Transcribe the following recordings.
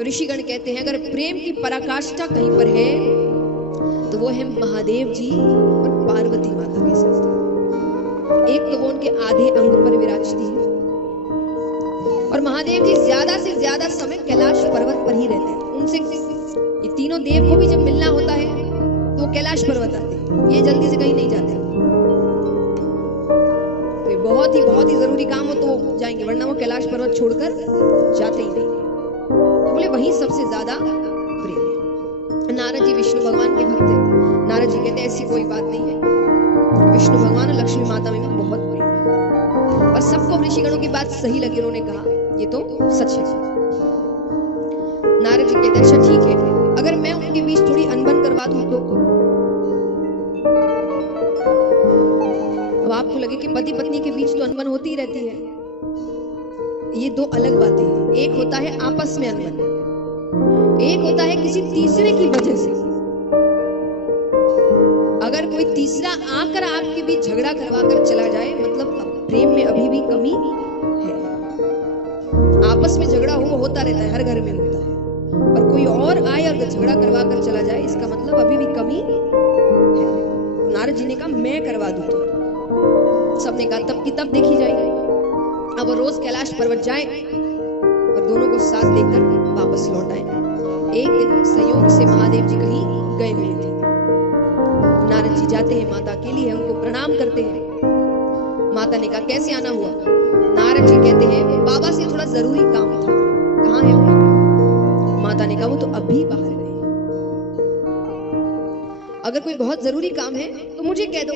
तो ऋषिगण कहते हैं अगर प्रेम की पराकाष्ठा कहीं पर है तो वो है महादेव जी और पार्वती माता के साथ। एक तो वो उनके आधे अंग पर विराजती है और महादेव जी ज्यादा से ज्यादा समय कैलाश पर्वत पर ही रहते हैं। उनसे ये तीनों देव को भी जब मिलना होता है तो वो कैलाश पर्वत आते हैं, ये जल्दी से कहीं नहीं जाते। तो बहुत ही जरूरी काम हो तो जाएंगे, वरना वो कैलाश पर्वत छोड़कर जाते ही नहीं। तो बोले वही सबसे ज्यादा प्रेम। नारद जी विष्णु भगवान के भक्त हैं। नारद जी कहते ऐसी कोई बात नहीं है, विष्णु भगवान और लक्ष्मी माता में भी बहुत प्रेम है। पर सबको ऋषिगणों की बात सही लगी, उन्होंने कहा ये तो सच है। नारद जी कहते अच्छा ठीक है, अगर मैं उनके बीच थोड़ी अनबन करवा दूं तो अब आपको लगे कि पति पत्नी के बीच तो अनबन होती ही रहती है, ये दो अलग बातें हैं। एक होता है आपस में अनबन, एक होता है किसी तीसरे की वजह से। अगर कोई तीसरा आकर आपके बीच झगड़ा करवा कर चला जाए, मतलब प्रेम में अभी भी कमी है। आपस में झगड़ा होता रहता है, हर घर में होता है, और कोई और आए और झगड़ा करवा कर चला जाए, इसका मतलब अभी भी कमी है। नारद जी ने कहा मैं करवा दूं तो सबने कहा तब की तब देखी जाएगी। अब वो रोज कैलाश पर्वत जाए और दोनों को साथ लेकर वापस लौट आए। एक दिन संयोग से महादेव जी कहीं गए हुए थे। नारद जी जाते हैं, माता अकेली है, उनको प्रणाम करते हैं। माता ने कहा कैसे आना हुआ? नारद जी कहते हैं बाबा से थोड़ा जरूरी काम था। कहाँ है वो? माता ने कहा वो तो अभी बाहर गए। अगर कोई बहुत जरूरी काम है तो मुझे कह दो,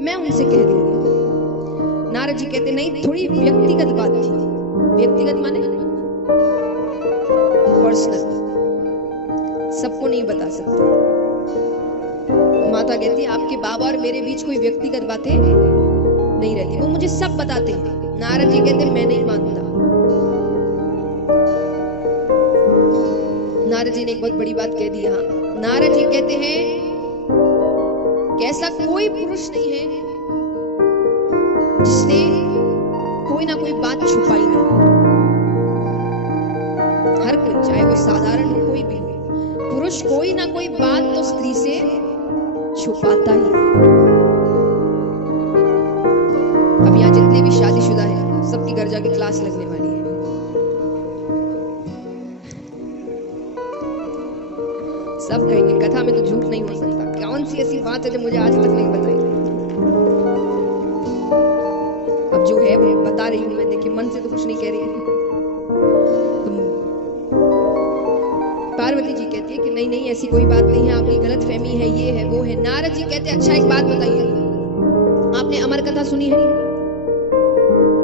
मैं उनसे कह दूंगी। नारद जी कहते नहीं, थोड़ी व्यक्तिगत बात थी। व्यक्तिगत माने पर्सनल, सबको नहीं बता सकते। माता कहती है आपके बाबा और मेरे बीच कोई व्यक्तिगत बातें नहीं रहती, वो मुझे सब बताते हैं। नारद जी कहते मैं नहीं मानता। नारद जी ने एक बहुत बड़ी बात कह दी। हाँ, नारद जी कहते हैं कि ऐसा कोई पुरुष नहीं है जिसने कोई ना कोई बात छुपाई नहीं। हर कोई, चाहे वो साधारण हो कोई भी हो, पुरुष कोई ना कोई बात तो स्त्री से छुपाता ही। अब यहाँ जितने भी शादीशुदा है सबकी घर जाके क्लास लगने वाली है। सब कहेंगे कथा में तो झूठ नहीं हो सकता, कौन सी ऐसी बात है जो मुझे आज तक नहीं बताई। अब जो है वो बता रही हूं मैं, देखिए मन से तो कुछ नहीं कह रही है। पार्वती जी कहती है कि नहीं नहीं ऐसी कोई बात नहीं है, आपकी गलतफहमी है, ये है वो है। नारद जी कहते हैं अच्छा एक बात बताइए, आपने अमर कथा सुनी है?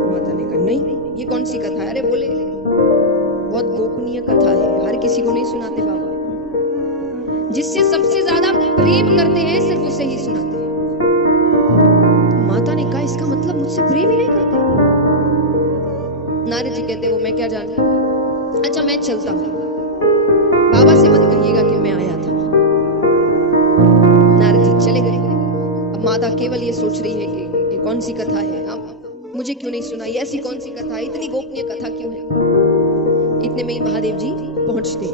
माता ने कहा नहीं, ये कौन सी कथा है? अरे बोले बहुत गोपनीय कथा है, हर किसी को नहीं सुनाते बाबा, जिससे सबसे ज्यादा प्रेम करते हैं सिर्फ उसे ही सुनाते हैं। माता ने कहा इसका मतलब मुझसे प्रेम ही नहीं करते? नारद जी कहते वो मैं क्या जानूं, अच्छा मैं चलता हूं, बाबा से मत कहिएगा कि मैं आया था। नारद जी चले गए। अब माता केवल ये सोच रही है कि ये कौन सी कथा है, अब मुझे क्यों नहीं सुनाई, ऐसी कौन सी कथा है, इतनी गोपनीय कथा क्यों है। इतने में ही महादेव जी पहुंचते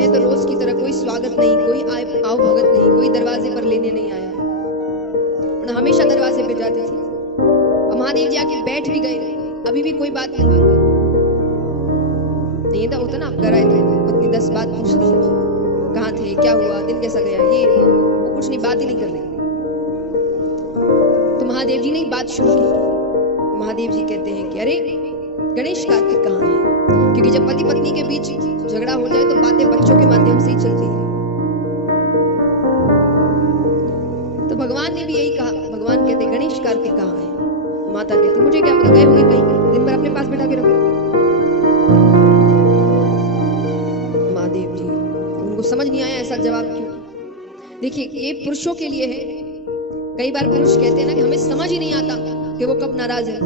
हैं तो रोज की तरह कोई स्वागत नहीं, कोई आओ भगत नहीं, कोई दरवाजे पर लेने नहीं आया। उन्हें हमेशा दरवाजे पे जाते थे। महादेव जी आके बैठ भी गए, अभी भी कोई बात नहीं था। होता ना आप घर आए तो पत्नी 10 बात पूछती है, कहाँ थे, क्या हुआ, दिन कैसा गया, ये वो कुछ नहीं, बात ही नहीं कर रही। तो महादेव जी ने बात शुरू की। महादेव जी कहते हैं कि अरे गणेश कार्तिक कहाँ है? क्योंकि जब पति पत्नी के बीच झगड़ा हो जाए तो बातें बच्चों के माध्यम से ही चलती है। तो भगवान ने भी यही कहा। भगवान कहते गणेश कार्तिक कहाँ है? माता कहती मुझे क्या पता, गए होंगे कहीं, दिन भर अपने पास बैठा के रखो। महादेव जी उनको समझ नहीं आया ऐसा जवाब क्यों। देखिए ये पुरुषों के लिए है। कई बार पुरुष कहते हैं ना कि हमें समझ ही नहीं आता कि वो कब नाराज है।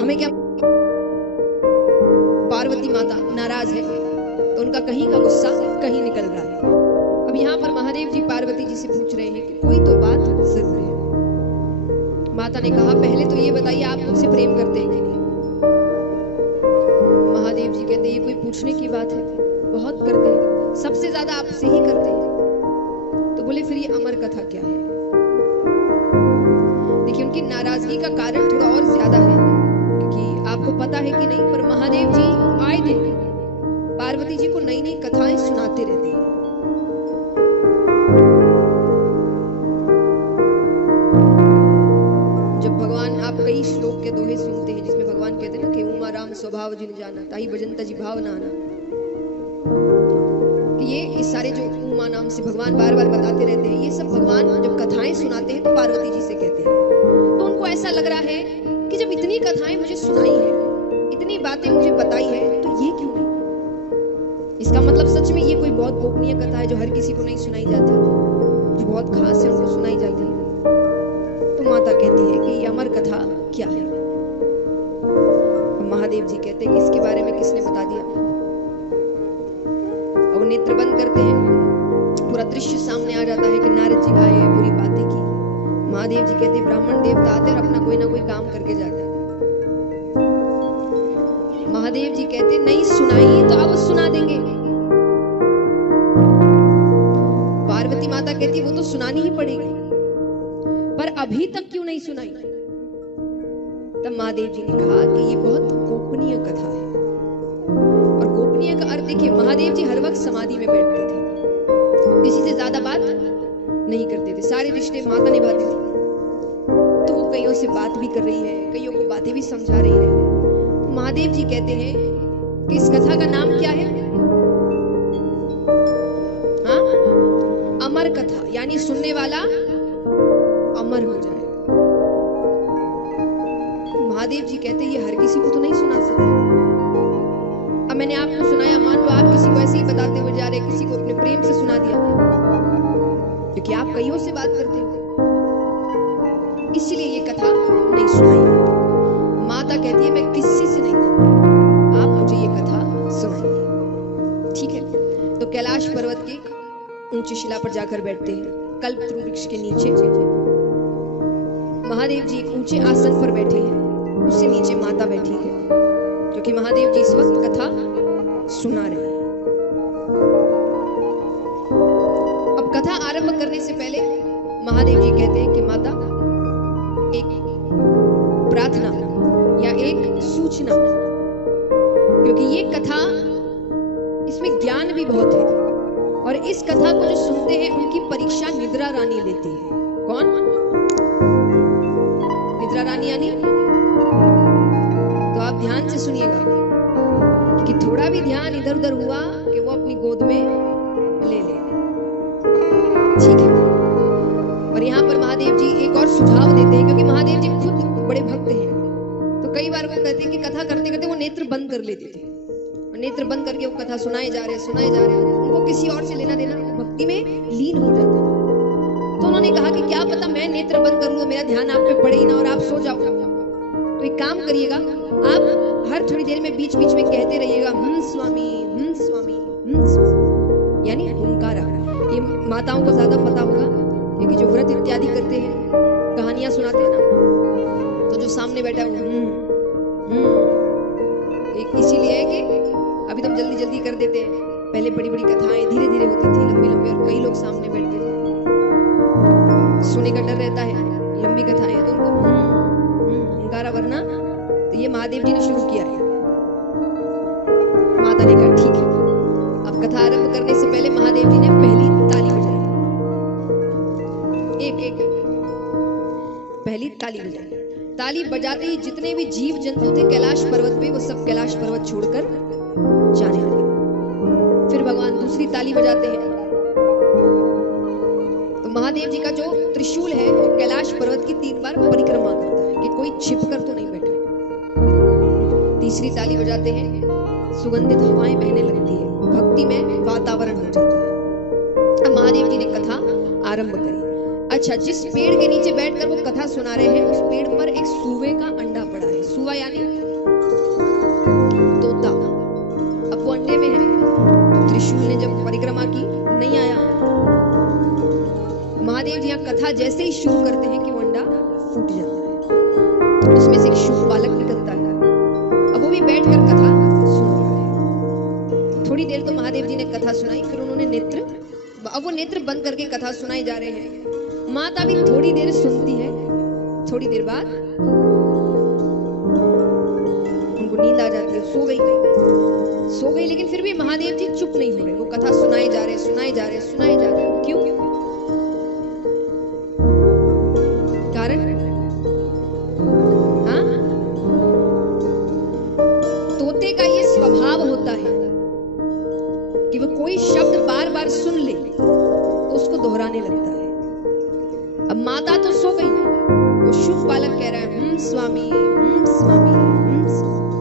हमें क्या, पार्वती माता नाराज है तो उनका कहीं का गुस्सा कहीं निकल रहा है। अब यहाँ पर महादेव जी पार्वती जी से पूछ रहे हैं कि कोई तो बात जरूर है। माता ने कहा पहले तो ये बताइए आप मुझसे प्रेम करते हैं कि नहीं? ये कोई पूछने की बात है? बहुत करते हैं, सबसे ज्यादा आपसे ही करते हैं। तो बोले फिर ये अमर कथा क्या है? देखिए उनकी नाराजगी का कारण थोड़ा और ज्यादा है, क्योंकि आपको पता है कि नहीं, पर महादेव जी आए दिन पार्वती जी को नई नई कथाएं सुनाते रहते हैं। जब भगवान, आप कई श्लोक के दोहे सुनते हैं जिसमें भगवान कहते हैं ना कि उमा राम स्वभाव जिन जाना ताही भजन तजी भाव नाना। ये इस सारे जो उमा नाम से भगवान बार बार बताते रहते हैं, ये सब भगवान जब कथाएं सुनाते हैं तो पार्वती जी से कहते हैं। तो उनको ऐसा लग रहा है कि जब इतनी कथाएं मुझे सुनाई है, इतनी बातें मुझे बताई है, तो ये क्यों नहीं? इसका मतलब सच में ये कोई बहुत गोपनीय कथा है जो हर किसी को नहीं सुनाई जाती, जो बहुत खास है उनको सुनाई जाती है। तो माता कहती है कि ये अमर कथा क्या है? महादेव जी कहते हैं कि इसके बारे में किसने बता दिया? अब नेत्र बंद करते हैं, पूरा दृश्य सामने आ जाता है कि नारद जी आए, पूरी बातें की। महादेव जी कहते हैं ब्राह्मण देवता आते और अपना कोई ना कोई काम करके जाते हैं। महादेव जी कहते नहीं सुनाई तो अब सुना देंगे। पार्वती माता कहती वो तो सुनानी ही पड़ेगी, पर अभी तक क्यों नहीं सुनाई? तब महादेव जी ने कहा कि ये बहुत गोपनीय कथा है। और गोपनीय का अर्थ देखिए, महादेव जी हर वक्त समाधि में बैठते थे, वो किसी से ज्यादा बात नहीं करते थे, सारे रिश्ते माता निभाती थी। तो वो कईयों से बात भी कर रही है, कईयों को बातें भी समझा रही है। तो महादेव जी कहते हैं कि इस कथा का नाम क्या है? हाँ, अमर कथा, यानी सुनने वाला अमर हो जाए। महादेव जी कहते हैं ये हर किसी को तो नहीं सुना सकते। अब मैंने आपको सुनाया, मान लो आप किसी को ऐसे ही बताते हुए जा रहे, किसी को अपने प्रेम से सुना दिया, क्योंकि आप कईयों से बात करते हो, इसलिए ये कथा नहीं सुनाई। माता कहती है मैं किसी से नहीं कहूं, आप मुझे ये कथा सुनाइए। ठीक है, तो कैलाश पर्वत की ऊंची शिला पर जाकर बैठते हैं, कल्पतरु वृक्ष के नीचे। महादेव जी एक ऊंचे आसन पर बैठे हैं, उससे नीचे माता बैठी है, क्योंकि महादेव जी इस वक्त कथा सुना रहे हैं। अब कथा आरंभ करने से पहले महादेव जी कहते हैं कि माता एक प्रार्थना या एक सूचना, क्योंकि ये कथा, इसमें ज्ञान भी बहुत है, और इस कथा को जो सुनते हैं उनकी परीक्षा निद्रा रानी लेती है। कौन? निद्रा रानी यानी, तो आप ध्यान से सुनिएगा कि थोड़ा भी ध्यान इधर उधर हुआ कि वो अपनी गोद में ले ले। ठीक है, और यहाँ पर महादेव जी एक और सुझाव देते हैं, क्योंकि महादेव जी खुद बड़े भक्त हैं, तो कई बार वो कहते हैं कि कथा करते करते वो नेत्र बंद कर लेते थे, और नेत्र बंद करके वो कथा सुनाए जा रहे, उनको किसी और से लेना देना, भक्ति में लीन हो जाते हैं। तो उन्होंने कहा कि क्या पता मैं नेत्र बंद कर लूं, मेरा ध्यान आप पे पड़े ही ना और आप सो जाओ। तो एक काम करिएगा, आप हर थोड़ी देर में बीच बीच में कहते रहिएगा स्वामी, स्वामी, स्वामी, यानी हुंकारा। ये माताओं को ज्यादा पता होगा, क्योंकि जो व्रत इत्यादि करते हैं, कहानियां सुनाते हैं ना, तो जो सामने बैठा है वो इसीलिए है कि अभी तो हम जल्दी जल्दी कर देते हैं, पहले बड़ी बड़ी कथाएं धीरे धीरे होती थी, लंबी लंबी, और कई लोग सामने बैठते थे, सुनने का डर रहता है, लंबी कथाएं तो उनको हुंकारा, वरना तो ये महादेव जी ने शुरू किया है। माता ने कहा ठीक है। अब कथा आरंभ करने से पहले महादेव जी ने पहली ताली बजाई, एक पहली ताली बजाई। ताली बजाते ही जितने भी जीव जंतु थे कैलाश पर्वत पे, वो सब कैलाश पर्वत छोड़कर जाने लगे। फिर भगवान दूसरी ताली बजाते हैं, तो महादेव जी का जो त्रिशूल है वो कैलाश पर्वत की 3 बार परिक्रमा करता है कि कोई छिपकर तो नहीं बैठा। तीसरी ताली बजाते हैं, सुगंधित हवाएं बहने लगती है, भक्ति में वातावरण हो जाता है। अब महादेव जी ने कथा आरंभ करी। अच्छा, जिस पेड़ के नीचे बैठकर वो कथा सुना रहे हैं, उस पेड़ पर एक सूवे का अंडा पड़ा है। सूवा यानी तोता। अब वो अंडे में है, तो त्रिशूल ने जब परिक्रमा की नहीं आया। महादेव जी यहाँ कथा जैसे ही शुरू करते हैं कि वो अंडा फूट जाता है, उसमें से एक शुभ बालक निकलता है। अब वो भी बैठकर कथा सुन रहे हैं। अब वो नेत्र बंद करके कथा सुनाई जा रहे हैं। माता भी थोड़ी देर सुनती है, थोड़ी देर बाद उनको नींद आ जाती है, सो गई। लेकिन फिर भी महादेव जी चुप नहीं हो रहे, वो कथा सुनाए जा रहे, सुनाए जा रहे, सुनाए जा रहे। क्यों? कारण हाँ, तोते का ये स्वभाव होता है कि वो कोई शब्द बार बार सुन ले तो उसको दोहराने लगता है। अब माता तो सो गई, वो शुभ बालक कह रहा है स्वामी, स्वामी, स्वामी।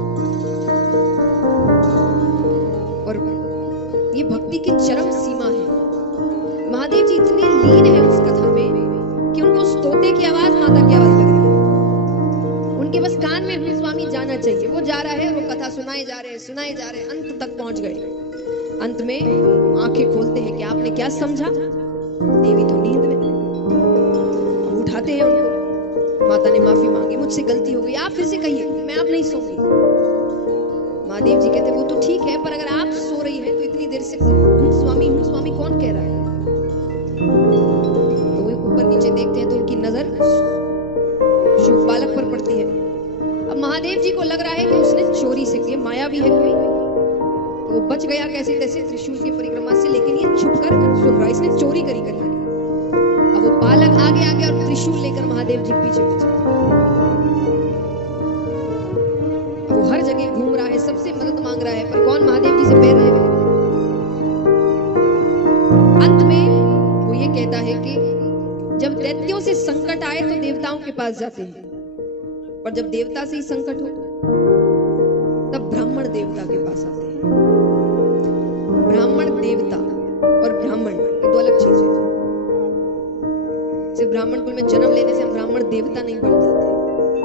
और ये भक्ति की चरम सीमा है। महादेव जी इतने लीन है उस कथा में कि उनको उस तोते की आवाज माता की आवाज लग रही है। उनके बस कान में स्वामी जाना चाहिए। वो जा रहा है, वो कथा सुनाए जा रहे, सुनाए जा रहे, अंत तक पहुंच गए। अंत में आंखें खोलते हैं कि आपने क्या समझा? देवी तो नींद में। उठाते हैं उनको, माता ने माफी मांगी, मुझसे गलती हो गई, आप फिर से कहिए, मैं अब नहीं सोऊंगी। महादेव जी कहते वो तो ठीक है, पर अगर आप सो रही है तो इतनी देर से स्वामी कौन कह रहा है? तो वो ऊपर नीचे देखते हैं तो उनकी नजर शुभ बालक पर पड़ती है। अब महादेव जी को लग रहा है कि उसने चोरी से की, माया भी है कोई, तो वो बच गया कैसे तैसे त्रिशूल की परिक्रमा से, लेकिन ये छुपकर सुन रहा है, इसने चोरी करी। अब वो बालक आगे और त्रिशूल लेकर महादेव जी पीछे। वो हर जगह घूम रहा है, सबसे मदद मांग रहा है, पर कौन महादेव जी से पैर रहेगा? अंत में वो ये कहता है कि जब दैत्यों से संकट आए तो देवताओं के पास जाते हैं, पर जब देवता से ही संकट हो तब ब्राह्मण देवता के पास आते हैं। ब्राह्मण देवता और ब्राह्मण ये दो अलग चीज है। सिर्फ ब्राह्मण कुल में जन्म लेने से हम ब्राह्मण देवता नहीं बन जाते,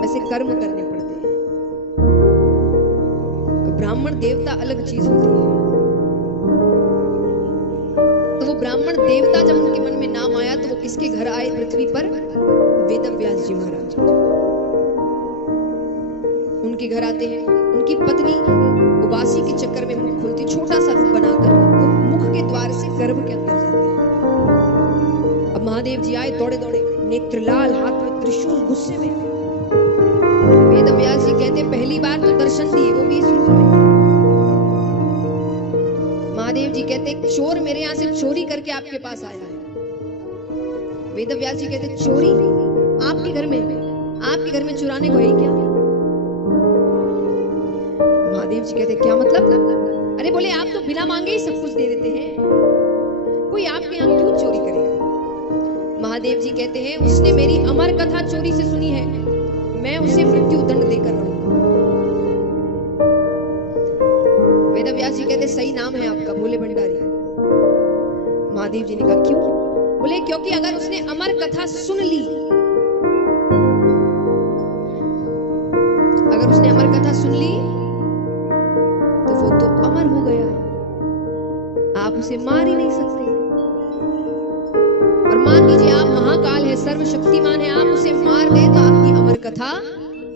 वैसे कर्म करने पड़ते हैं। तो ब्राह्मण देवता अलग चीज होती है। तो वो ब्राह्मण देवता जब उनके मन में नाम आया तो वो किसके घर आए पृथ्वी पर? वेदव्यास जी महाराज। उनके घर आते हैं, उनकी पत्नी उबासी के चक्कर में मुख खोलती, छोटा सा रूप बनाकर वो मुख के द्वार से गर्भ के अंदर जाते हैं। अब महादेव जी आए दौड़े दौड़े, नेत्र लाल, हाथ में त्रिशूल, गुस्से में। वेदव्यास जी कहते पहली बार तो दर्शन दिए, वो भी इस रूप में। महादेव जी कहते चोर मेरे यहाँ से चोरी करके आपके पास आया है। वेदव्यास जी कहते चोरी आपके घर में चुराने को है क्या? महादेव जी कहते क्या मतलब? अरे बोले आप तो बिना मांगे ही सब कुछ दे देते हैं, कोई आपके यहाँ क्यों चोरी करेगा? महादेव जी कहते हैं उसने मेरी अमर कथा चोरी से सुनी है, मैं उसे मृत्यु दंड देकर रहूंगा। वेदव्यास जी कहते सही नाम है आपका, भोले भंडारी। महादेव जी ने कहा क्यों? बोले क्योंकि अगर उसने अमर कथा सुन ली, अगर उसने अमर कथा सुन ली तो वो तो अमर हो गया, आप उसे मार ही नहीं सकते। और मान लीजिए आप महाकाल है, सर्वशक्तिमान है, आप उसे मार दे तो आपकी अमर कथा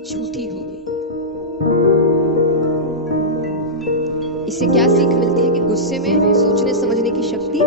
झूठी होगी। इससे क्या सीख मिलती है कि गुस्से में सोचने समझने की शक्ति